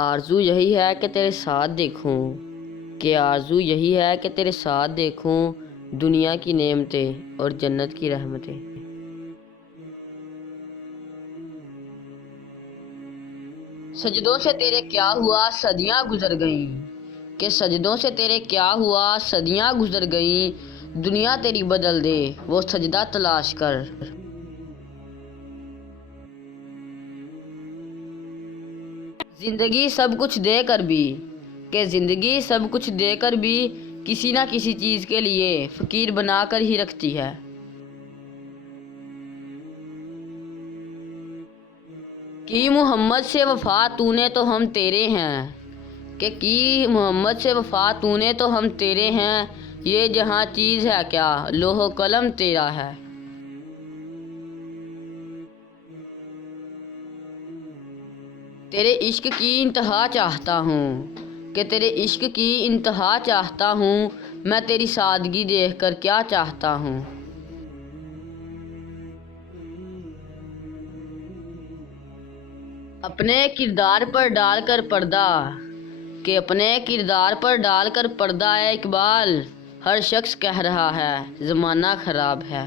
آرزو یہی ہے کہ تیرے ساتھ دیکھوں، کہ آرزو یہی ہے کہ تیرے ساتھ دیکھوں دنیا کی نعمتیں اور جنت کی رحمتیں۔ سجدوں سے تیرے کیا ہوا صدیاں گزر گئیں، کہ سجدوں سے تیرے کیا ہوا صدیاں گزر گئیں، دنیا تیری بدل دے وہ سجدہ تلاش کر۔ زندگی سب کچھ دے کر بھی، کہ زندگی سب کچھ دے کر بھی کسی نہ کسی چیز کے لیے فقیر بنا کر ہی رکھتی ہے۔ کی محمد سے وفا تو نے تو ہم تیرے ہیں، کہ کی محمد سے وفا تو نے تو ہم تیرے ہیں، یہ جہاں چیز ہے کیا لوح و قلم تیرا ہے۔ تیرے عشق کی انتہا چاہتا ہوں، کہ تیرے عشق کی انتہا چاہتا ہوں، میں تیری سادگی دیکھ کر کیا چاہتا ہوں۔ اپنے کردار پر ڈال کر پردہ، کہ اپنے کردار پر ڈال کر پردہ اے اقبال، ہر شخص کہہ رہا ہے زمانہ خراب ہے۔